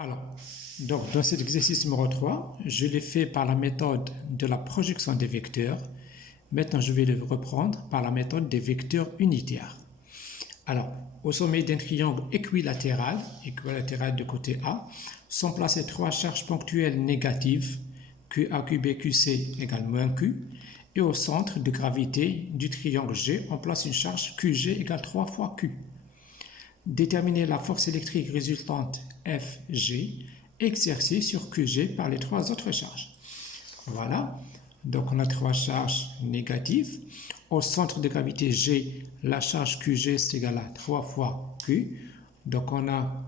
Alors, donc dans cet exercice numéro 3, je l'ai fait par la méthode de la projection des vecteurs. Maintenant, je vais le reprendre par la méthode des vecteurs unitaires. Alors, au sommet d'un triangle équilatéral de côté A, sont placées trois charges ponctuelles négatives, QA, QB, QC égale moins Q, et au centre de gravité du triangle G, on place une charge QG égale 3 fois Q. Déterminer la force électrique résultante Fg exercée sur Qg par les trois autres charges. Voilà, donc on a trois charges négatives. Au centre de gravité G, la charge Qg c'est égal à 3 fois Q. Donc on a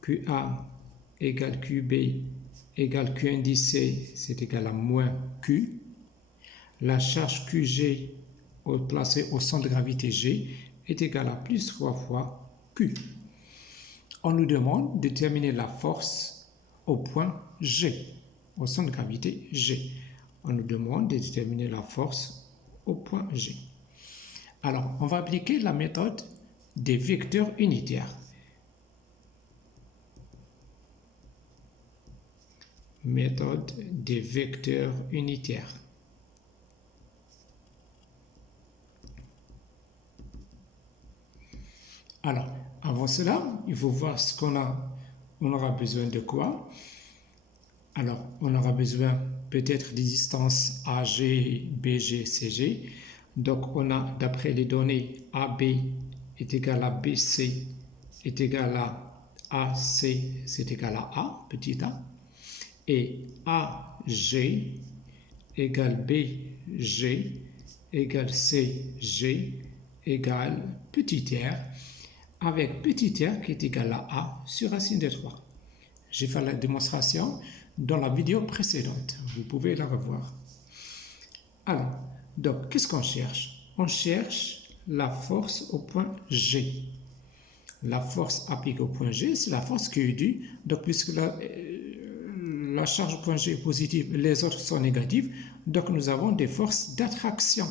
QA égale QB égale Q indicé, c'est égal à moins Q. La charge Qg placée au centre de gravité G est égale à plus 3 fois Q. On nous demande de déterminer la force au point G, au centre de gravité G. On nous demande de déterminer la force au point G. Alors, on va appliquer la méthode des vecteurs unitaires. Méthode des vecteurs unitaires. Alors, avant cela, il faut voir ce qu'on a. On aura besoin de quoi? Alors, on aura besoin peut-être des distances AG, BG, CG. Donc, on a, d'après les données, AB est égal à BC est égal à AC, c'est égal à A, petit a. Et AG égale BG égale CG égale petit r, avec petit r qui est égal à A sur racine de 3. J'ai fait la démonstration dans la vidéo précédente. Vous pouvez la revoir. Alors, donc, qu'est-ce qu'on cherche? On cherche la force au point G. La force appliquée au point G, c'est la force qui est due. Donc, puisque la charge au point G est positive, les autres sont négatives, donc nous avons des forces d'attraction.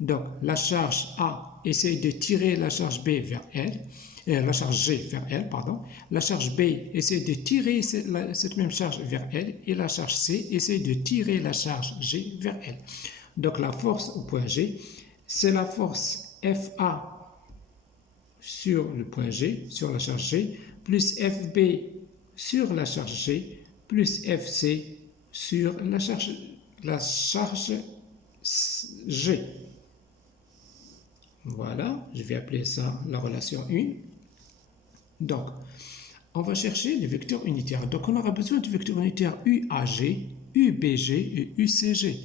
Donc, la charge A essaye de tirer la charge B vers elle, la charge G vers elle, pardon. La charge B essaie de tirer cette même charge vers elle, et la charge C essaie de tirer la charge G vers elle. Donc, la force au point G, c'est la force FA sur le point G, sur la charge G, plus FB sur la charge G, plus FC sur la charge G. Voilà, je vais appeler ça la relation 1. Donc, on va chercher les vecteurs unitaires. Donc, on aura besoin du vecteur unitaire UAG, UBG et UCG.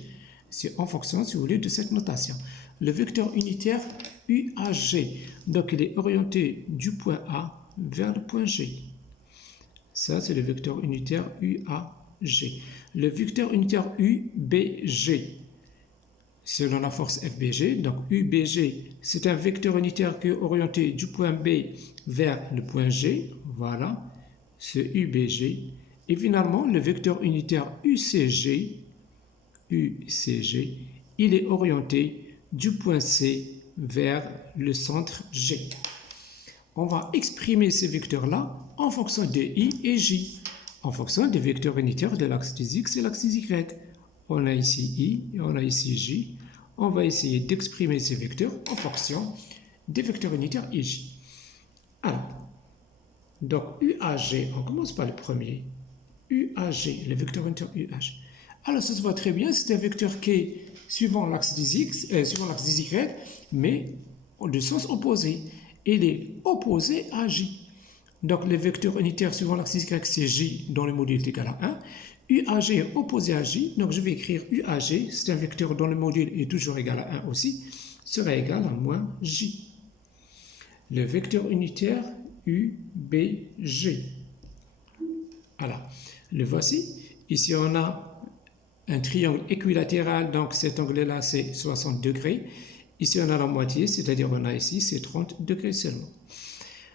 C'est en fonction, si vous voulez, de cette notation. Le vecteur unitaire UAG, donc il est orienté du point A vers le point G. Ça, c'est le vecteur unitaire UAG. Le vecteur unitaire UBG, selon la force FBG, donc UBG, c'est un vecteur unitaire qui est orienté du point B vers le point G, voilà, ce UBG. Et finalement, le vecteur unitaire UCG, il est orienté du point C vers le centre G. On va exprimer ces vecteurs-là en fonction de I et J, en fonction des vecteurs unitaires de l'axe des X et l'axe des Y. On a ici I et on a ici J. On va essayer d'exprimer ces vecteurs en fonction des vecteurs unitaires I et J. Alors, donc UAG, on commence par le premier. UAG, le vecteur unitaire UAG. Alors, ça se voit très bien, c'est un vecteur qui est suivant l'axe des X, suivant l'axe des Y, mais de sens opposé. Il est opposé à J. Donc, le vecteur unitaire suivant l'axe des Y, c'est J, dont le module est égal à 1. UAG est opposé à J, donc je vais écrire UAG, c'est un vecteur dont le module est toujours égal à 1 aussi, sera égal à moins J. Le vecteur unitaire UBG. Voilà, le voici. Ici, on a un triangle équilatéral, donc cet angle-là, c'est 60 degrés. Ici, on a la moitié, c'est-à-dire on a ici, c'est 30 degrés seulement.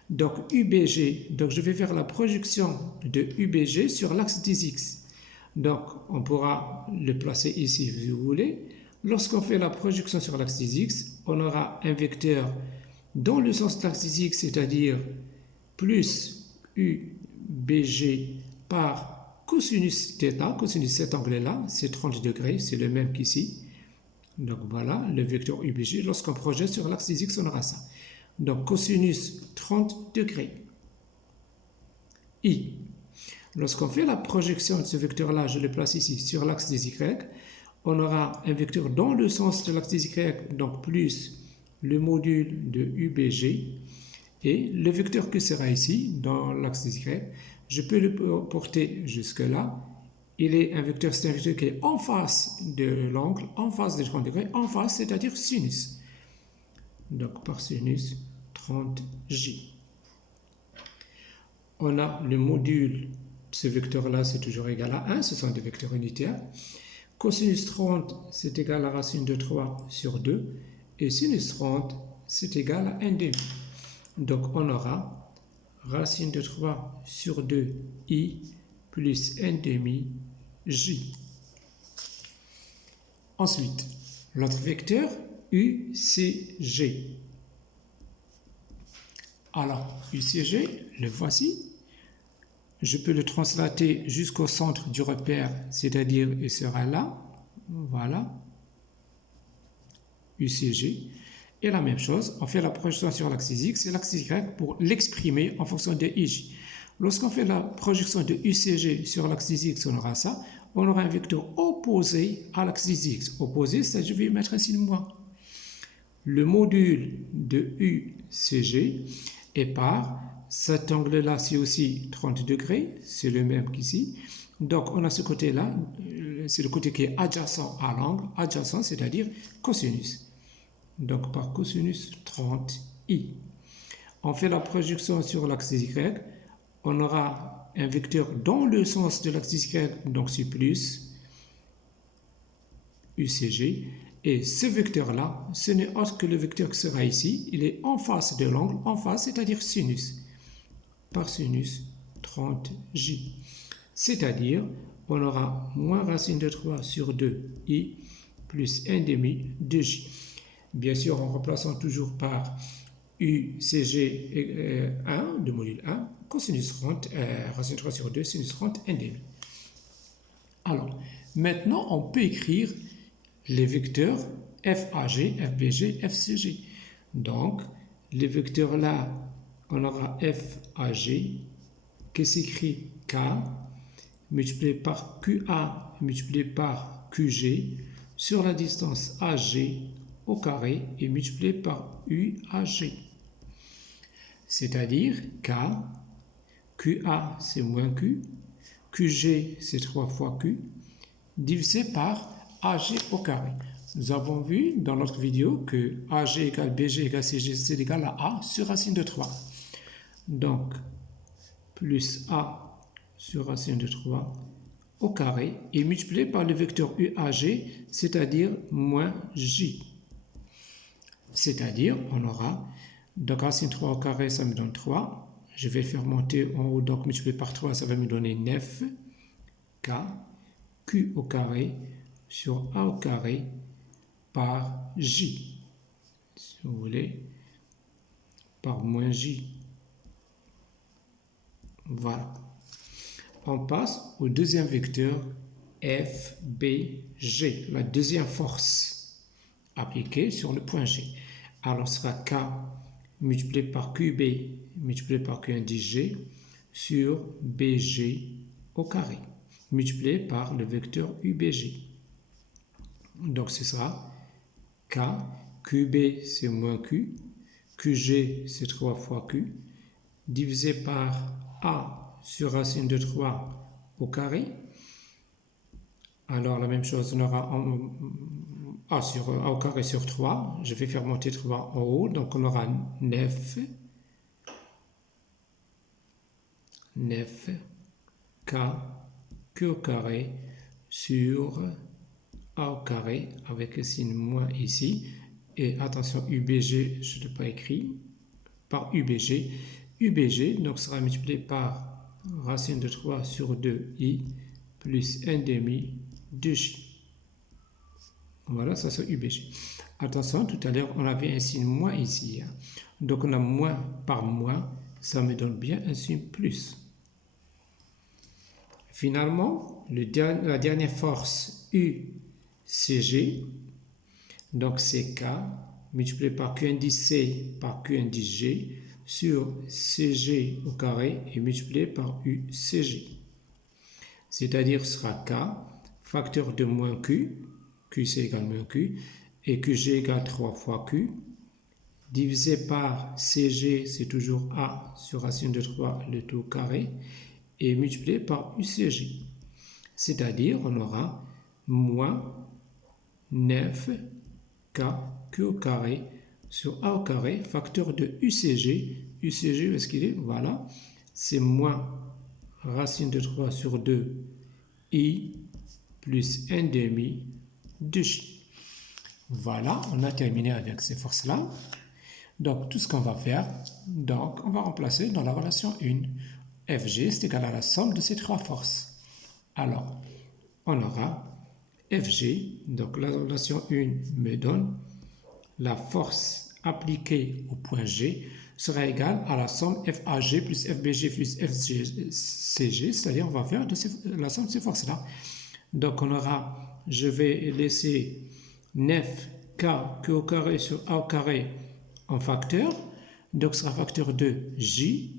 Donc, UBG, donc je vais faire la projection de UBG sur l'axe des X. Donc, on pourra le placer ici, si vous voulez. Lorsqu'on fait la projection sur l'axe des X, on aura un vecteur dans le sens de l'axe des X, c'est-à-dire plus U BG par cosinus θ. Cosinus cet angle-là, c'est 30 degrés, c'est le même qu'ici. Donc voilà, le vecteur UBG, lorsqu'on projette sur l'axe des X, on aura ça. Donc cosinus 30 degrés. I. Lorsqu'on fait la projection de ce vecteur-là, je le place ici, sur l'axe des Y, on aura un vecteur dans le sens de l'axe des Y, donc plus le module de UBG, et le vecteur qui sera ici, dans l'axe des Y, je peux le porter jusque-là. Il est un vecteur, c'est un vecteur qui est en face de l'angle, en face des 30 degrés, en face, c'est-à-dire sinus. Donc par sinus 30J. On a le module de ce vecteur-là, c'est toujours égal à 1, ce sont des vecteurs unitaires. Cosinus 30, c'est égal à racine de 3 sur 2, et sinus 30, c'est égal à 1 demi. Donc on aura racine de 3 sur 2i plus 1 demi j. Ensuite, l'autre vecteur UCG. Alors, UCG, le voici. Je peux le translater jusqu'au centre du repère, c'est-à-dire il sera là. Voilà. UCG. Et la même chose, on fait la projection sur l'axe X et l'axe Y pour l'exprimer en fonction de IJ. Lorsqu'on fait la projection de UCG sur l'axe X, on aura ça. On aura un vecteur opposé à l'axe X. Opposé, c'est-à-dire je vais mettre un signe moins. Le module de UCG est par cet angle-là, c'est aussi 30 degrés, c'est le même qu'ici. Donc on a ce côté-là, c'est le côté qui est adjacent à l'angle, adjacent, c'est-à-dire cosinus. Donc par cosinus 30i. On fait la projection sur l'axe Y, on aura un vecteur dans le sens de l'axe Y, donc c'est plus UCG, et ce vecteur-là, ce n'est autre que le vecteur qui sera ici, il est en face de l'angle, en face, c'est-à-dire sinus, par sinus 30J. C'est-à-dire, on aura moins racine de 3 sur 2i plus 1 demi de j. Bien sûr, en remplaçant toujours par UCG 1, de module 1, cosinus 30, racine 3 sur 2, sinus 30, 1 demi. Alors, maintenant, on peut écrire les vecteurs FAG, FBG, FCG. Donc, les vecteurs là, on aura FAG qui s'écrit K multiplié par QA multiplié par QG sur la distance AG au carré et multiplié par UAG. C'est-à-dire K, QA c'est moins Q, QG c'est 3 fois Q, divisé par AG au carré. Nous avons vu dans notre vidéo que AG égale BG égale CG, c'est égal à A sur racine de 3. Donc, plus A sur racine de 3 au carré et multiplié par le vecteur UAG, c'est-à-dire moins J. C'est-à-dire, on aura, donc racine 3 au carré, ça me donne 3. Je vais faire monter en haut, donc multiplié par 3, ça va me donner 9. K, Q au carré sur A au carré par J, si vous voulez, par moins J. Voilà. On passe au deuxième vecteur FBG, la deuxième force appliquée sur le point G. Alors, ce sera K multiplié par QB multiplié par Q1 sur BG au carré, multiplié par le vecteur UBG. Donc, ce sera K, QB c'est moins Q, QG c'est 3 fois Q, divisé par A sur racine de 3 au carré. Alors, la même chose, on aura A au carré sur 3. Je vais faire monter 3 en haut. Donc, on aura 9 K, Q au carré sur A au carré avec le signe moins ici. Et attention, UBG, je ne l'ai pas écrit, par UBG. UBG, donc, sera multiplié par racine de 3 sur 2i plus 1 demi de j. Voilà, ça c'est UBG. Attention, tout à l'heure, on avait un signe moins ici. Donc, on a moins par moins, ça me donne bien un signe plus. Finalement, la dernière force UCG, donc c'est K multiplié par Q indice C par Q indice G sur CG au carré et multiplié par UCG. C'est-à-dire ce sera K, facteur de moins Q, QC égale moins Q, et QG égale 3 fois Q, divisé par CG, c'est toujours A sur racine de 3, le tout carré, et multiplié par UCG. C'est-à-dire, on aura moins 9KQ au carré sur A au carré, facteur de UCG. UCG, où est-ce qu'il est? Voilà, c'est moins racine de 3 sur 2, I plus 1 demi de J. Voilà, on a terminé avec ces forces-là. Donc, tout ce qu'on va faire, donc, on va remplacer dans la relation 1. FG, c'est égal à la somme de ces trois forces. Alors, on aura FG, donc la relation 1 me donne la force appliquée au point G sera égale à la somme FAG plus FBG plus FCG, c'est-à-dire on va faire la somme de ces forces-là. Donc, on aura, je vais laisser 9K Q au carré sur A au carré en facteur, donc ce sera facteur de J.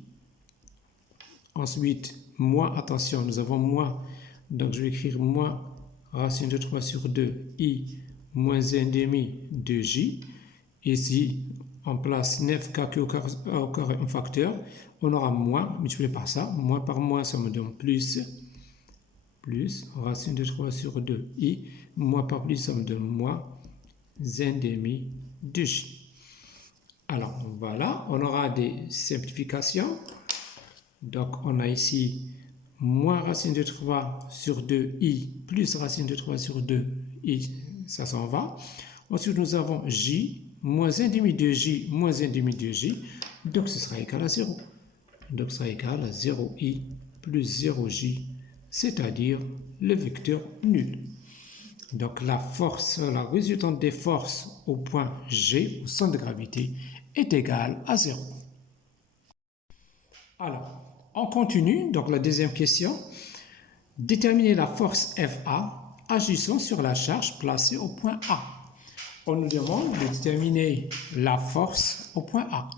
Ensuite, moins, attention, nous avons moins, donc je vais écrire moins racine de 3 sur 2, I moins 1 demi de J. Ici, on place 9K au carré en facteur, on aura moins, multiplié par ça, moins par moins, ça me donne plus racine de 3 sur 2, I, moins par plus, ça me donne moins 1 demi de J. Alors, voilà, on aura des simplifications. Donc, on a ici moins racine de 3 sur 2i plus racine de 3 sur 2i, ça s'en va. Ensuite, nous avons j, moins 1 demi de j, moins 1 demi de j, donc ce sera égal à 0. Donc, ça sera égal à 0i plus 0j, c'est-à-dire le vecteur nul. Donc, la résultante des forces au point G, au centre de gravité, est égale à 0. Alors, on continue, donc la deuxième question. Déterminer la force FA agissant sur la charge placée au point A. On nous demande de déterminer la force au point A.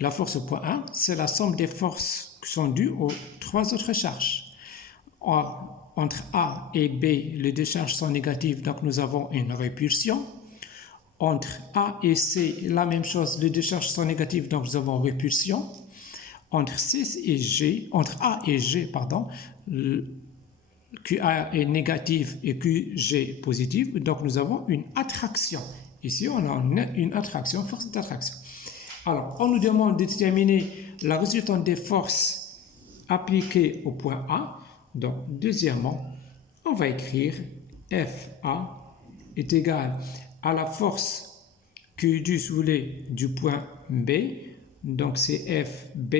La force au point A, c'est la somme des forces qui sont dues aux trois autres charges. Entre A et B, les deux charges sont négatives, donc nous avons une répulsion. Entre A et C, la même chose, les deux charges sont négatives, donc nous avons répulsion. Entre A et G, pardon, QA est négatif et QG positif, donc nous avons une attraction. Ici, on a une attraction, force d'attraction. Alors, on nous demande de déterminer la résultante des forces appliquées au point A. Donc, deuxièmement, on va écrire FA est égal à la force qui est due sous les du point B. Donc, c'est FB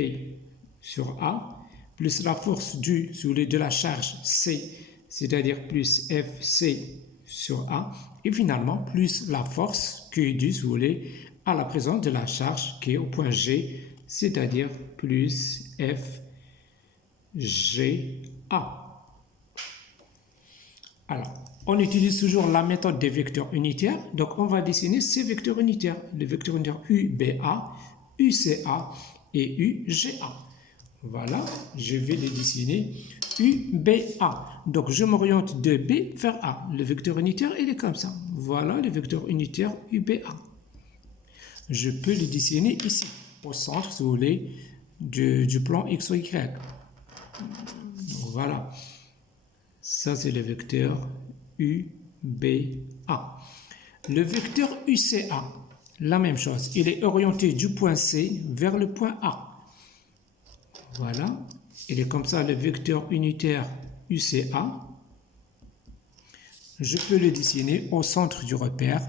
sur A, plus la force due sous les de la charge C, c'est-à-dire plus FC sur A, et finalement, plus la force qui est due sous les à la présence de la charge qui est au point G, c'est-à-dire plus FGA. Alors, on utilise toujours la méthode des vecteurs unitaires, donc on va dessiner ces vecteurs unitaires, les vecteurs unitaires UBA, UCA et UGA. Voilà, je vais les dessiner UBA. Donc, je m'oriente de B vers A. Le vecteur unitaire, il est comme ça. Voilà le vecteur unitaire UBA. Je peux les dessiner ici, au centre, si vous voulez, du plan X ou Y. Voilà. Ça, c'est le vecteur UBA. Le vecteur UCA, la même chose. Il est orienté du point C vers le point A. Voilà. Il est comme ça, le vecteur unitaire UCA. Je peux le dessiner au centre du repère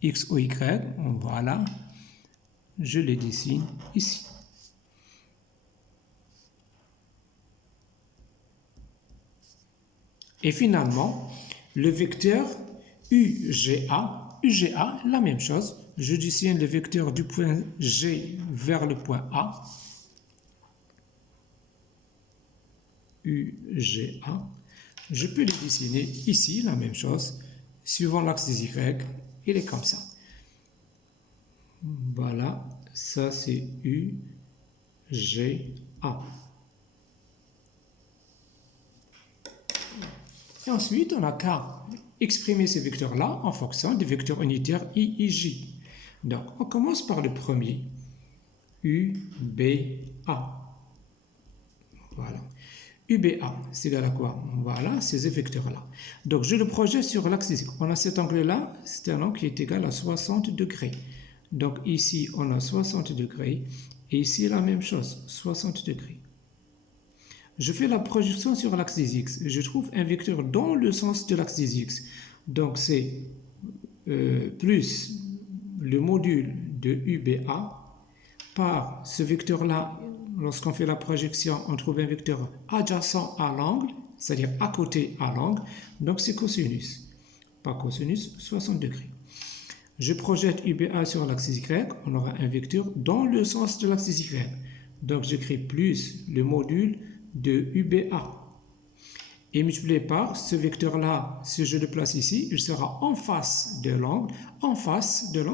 X ou Y. Voilà. Je le dessine ici. Et finalement, le vecteur UGA, la même chose. Je dessine le vecteur du point G vers le point A. UGA. Je peux les dessiner ici, la même chose, suivant l'axe des Y, il est comme ça. Voilà, ça c'est UGA. Et ensuite, on n'a qu'à exprimer ces vecteurs-là en fonction des vecteurs unitaires I et J. Donc, on commence par le premier, UBA. Voilà. UBA, c'est égal à quoi? Voilà, ces vecteurs-là. Donc, je le projette sur l'axe des Y. On a cet angle-là, c'est un angle qui est égal à 60 degrés. Donc, ici, on a 60 degrés. Et ici, la même chose, 60 degrés. Je fais la projection sur l'axe des X. Je trouve un vecteur dans le sens de l'axe des X. Donc, c'est plus le module de UBA par ce vecteur-là. Lorsqu'on fait la projection, on trouve un vecteur adjacent à l'angle, c'est-à-dire à côté à l'angle. Donc, c'est cosinus. Par cosinus, 60 degrés. Je projette UBA sur l'axe Y, on aura un vecteur dans le sens de l'axe Y. Donc, j'écris plus le module de UBA. Et multiplié par ce vecteur-là, si je le place ici, il sera en face de l'angle,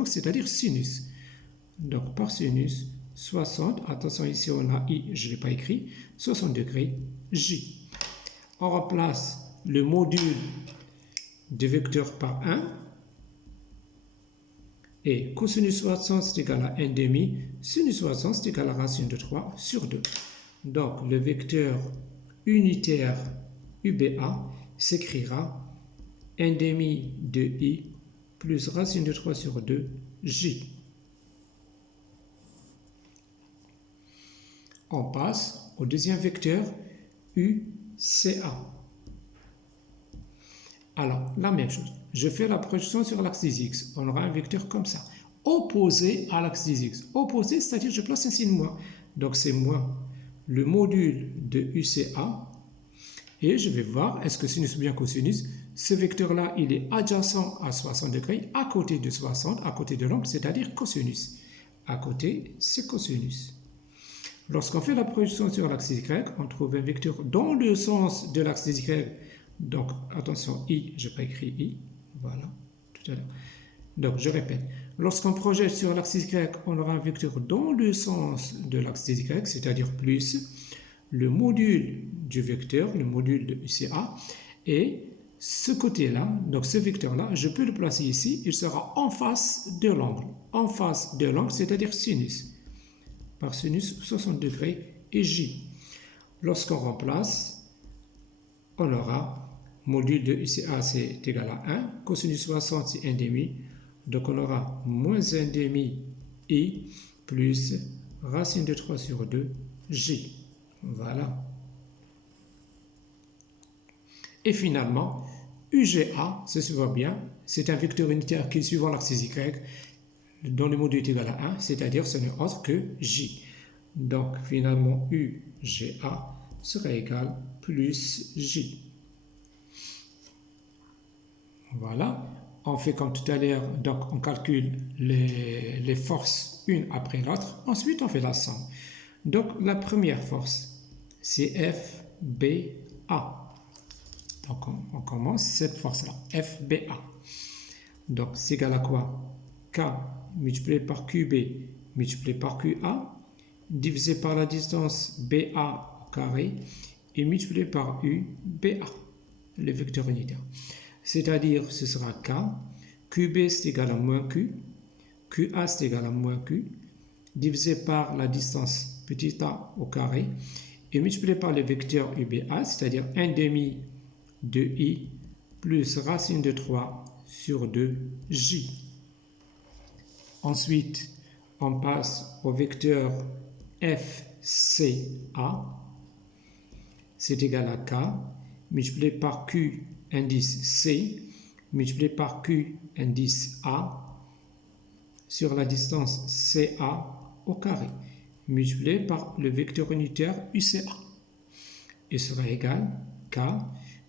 c'est-à-dire sinus. Donc, par sinus, 60, attention ici on a I, je ne l'ai pas écrit, 60 degrés, J. On remplace le module de vecteur par 1, et cosinus 60 c'est égal à 1 demi, sinus 60 c'est égal à racine de 3 sur 2. Donc, le vecteur unitaire UBA s'écrira 1 demi de I plus racine de 3 sur 2, J. On passe au deuxième vecteur UCA. Alors, la même chose. Je fais la projection sur l'axe des X. On aura un vecteur comme ça, opposé à l'axe des X. Opposé, c'est-à-dire je place un signe moins. Donc, c'est moins le module de UCA. Et je vais voir, est-ce que sinus ou bien cosinus? Ce vecteur-là, il est adjacent à 60 degrés, à côté de 60, à côté de l'angle, c'est-à-dire cosinus. À côté, c'est cosinus. Lorsqu'on fait la projection sur l'axe Y, on trouve un vecteur dans le sens de l'axe des Y. Donc, attention, I, je n'ai pas écrit I. Voilà, tout à l'heure. Donc, je répète. Lorsqu'on projette sur l'axe Y, on aura un vecteur dans le sens de l'axe des Y, c'est-à-dire plus le module du vecteur, le module de UCA. Et ce côté-là, donc ce vecteur-là, je peux le placer ici. Il sera en face de l'angle. En face de l'angle, c'est-à-dire sinus. Par sinus 60 degrés et J. Lorsqu'on remplace, on aura module de UCA c'est égal à 1, cosinus 60 c'est 1 demi, donc on aura moins 1 demi I plus racine de 3 sur 2 J. Voilà. Et finalement, UGA, ça se voit bien, c'est un vecteur unitaire qui est suivant l'axe Y, dont le module est égal à 1, c'est-à-dire ce n'est autre que J. Donc finalement UGA sera égal plus J. Voilà, on fait comme tout à l'heure, donc on calcule les forces une après l'autre, ensuite on fait la somme. Donc la première force, c'est FBA. Donc on commence cette force-là, FBA. Donc c'est égal à quoi? K multiplié par QB multiplié par QA, divisé par la distance BA au carré, et multiplié par UBA, le vecteur unitaire. C'est-à-dire, ce sera K, QB c'est égal à moins Q, QA c'est égal à moins Q, divisé par la distance petit a au carré, et multiplié par le vecteur UBA, c'est-à-dire 1 demi de I, plus racine de 3 sur 2 J. Ensuite, on passe au vecteur FCA, c'est égal à K, multiplié par Q indice C, multiplié par Q indice A, sur la distance CA au carré, multiplié par le vecteur unitaire UCA. Il sera égal K,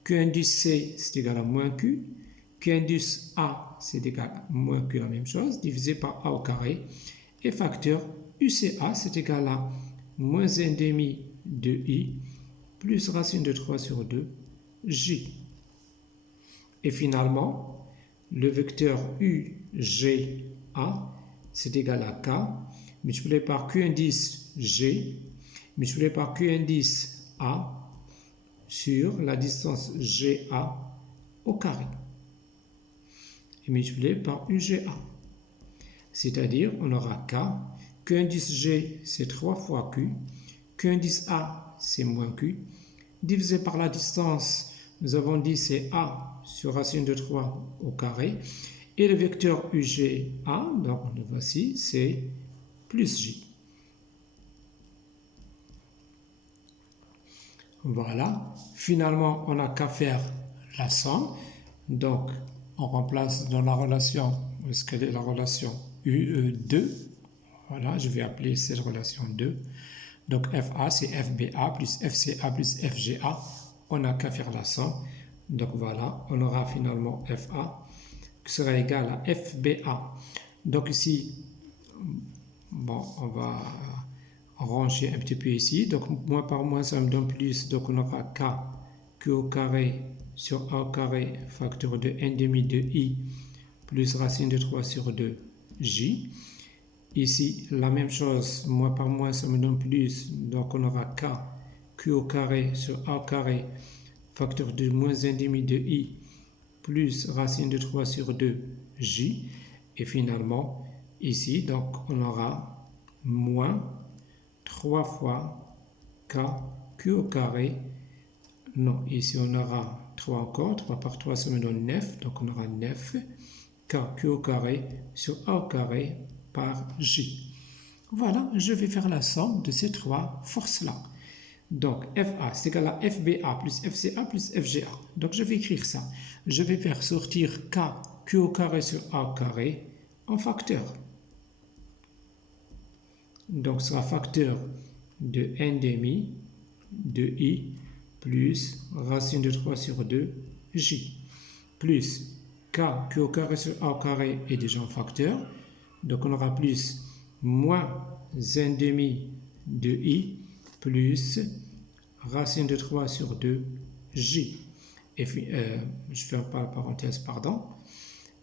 Q indice C, c'est égal à moins Q, Q indice A, c'est égal à moins Q, la même chose, divisé par A au carré, et facteur UCA, c'est égal à moins 1 demi de I, plus racine de 3 sur 2, J. Et finalement, le vecteur UGA, c'est égal à K, multiplié par Q indice G, multiplié par Q indice A, sur la distance GA au carré, et multiplié par UGA. C'est-à-dire, on aura K, Q indice G, c'est 3 fois Q, Q indice A, c'est moins Q, divisé par la distance, nous avons dit c'est A sur racine de 3 au carré, et le vecteur UGA, donc le voici, c'est plus J. Voilà, finalement on n'a qu'à faire la somme, donc on remplace dans la relation, où est-ce qu'elle est la relation UE2, voilà, je vais appeler cette relation 2, donc FA c'est FBA plus FCA plus FGA, on n'a qu'à faire la somme, donc voilà, on aura finalement FA qui sera égal à FBA, donc ici, bon, on va ranger un petit peu ici, donc moins par moins ça me donne plus, donc on aura K, Q au carré sur A au carré facteur de 1 demi de I plus racine de 3 sur 2 J. Ici la même chose, moins par moins ça me donne plus, donc on aura K, Q au carré sur A au carré facteur de moins 1 demi de I plus racine de 3 sur 2 J. Et finalement ici donc on aura moins 3 fois K, Q au carré, non, ici on aura 3 encore, 3 par 3 ça me donne 9, donc on aura 9 K, Q au carré sur A au carré par J. Voilà, je vais faire la somme de ces trois forces-là. Donc FA c'est égal à FBA plus FCA plus FGA. Donc je vais écrire ça. Je vais faire sortir K, Q au carré sur A au carré en facteur. Donc ce sera facteur de 1 demi de I plus racine de 3 sur 2 J plus K, Q au carré sur A au carré est déjà en facteur. Donc on aura plus moins 1 demi de I plus racine de 3 sur 2 J. Et je fais pas la parenthèse, pardon.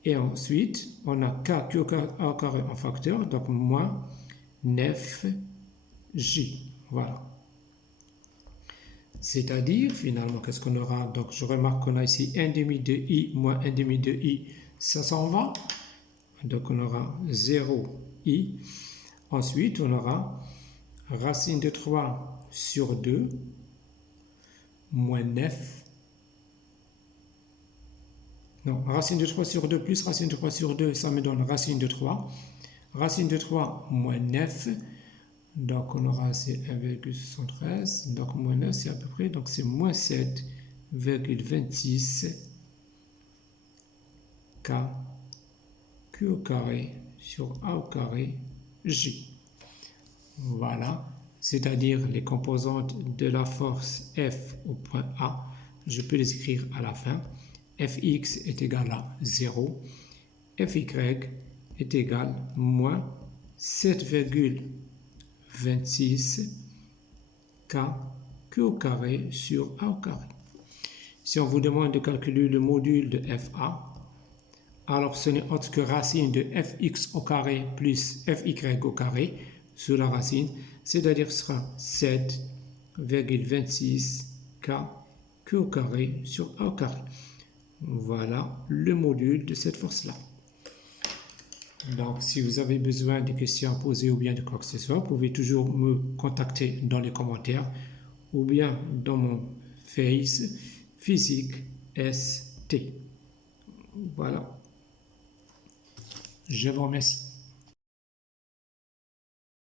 Et ensuite, on a K, Q au carré en facteur, donc moins 9J. Voilà. C'est-à-dire, finalement, qu'est-ce qu'on aura? Donc, je remarque qu'on a ici 1 demi de I moins 1 demi de I, ça s'en va. Donc, on aura 0I. Ensuite, on aura racine de 3 sur 2 moins 9. Non, racine de 3 sur 2 plus racine de 3 sur 2, ça me donne racine de 3. Racine de 3 moins 9. Donc, on aura c'est 1,73. Donc, moins 9, c'est à peu près, donc c'est moins 7,26 K, Q au carré sur A au carré J. Voilà, c'est-à-dire les composantes de la force F au point A, je peux les écrire à la fin. Fx est égal à 0, Fy est égal à moins 7,26 K, Q au carré sur A au carré. Si on vous demande de calculer le module de FA, alors ce n'est autre que racine de Fx au carré plus Fy au carré sur la racine, c'est-à-dire ce sera 7,26 K, Q au carré sur A au carré. Voilà le module de cette force-là. Donc, si vous avez besoin de questions à poser ou bien de quoi que ce soit, vous pouvez toujours me contacter dans les commentaires ou bien dans mon Face Physique ST. Voilà. Je vous remercie.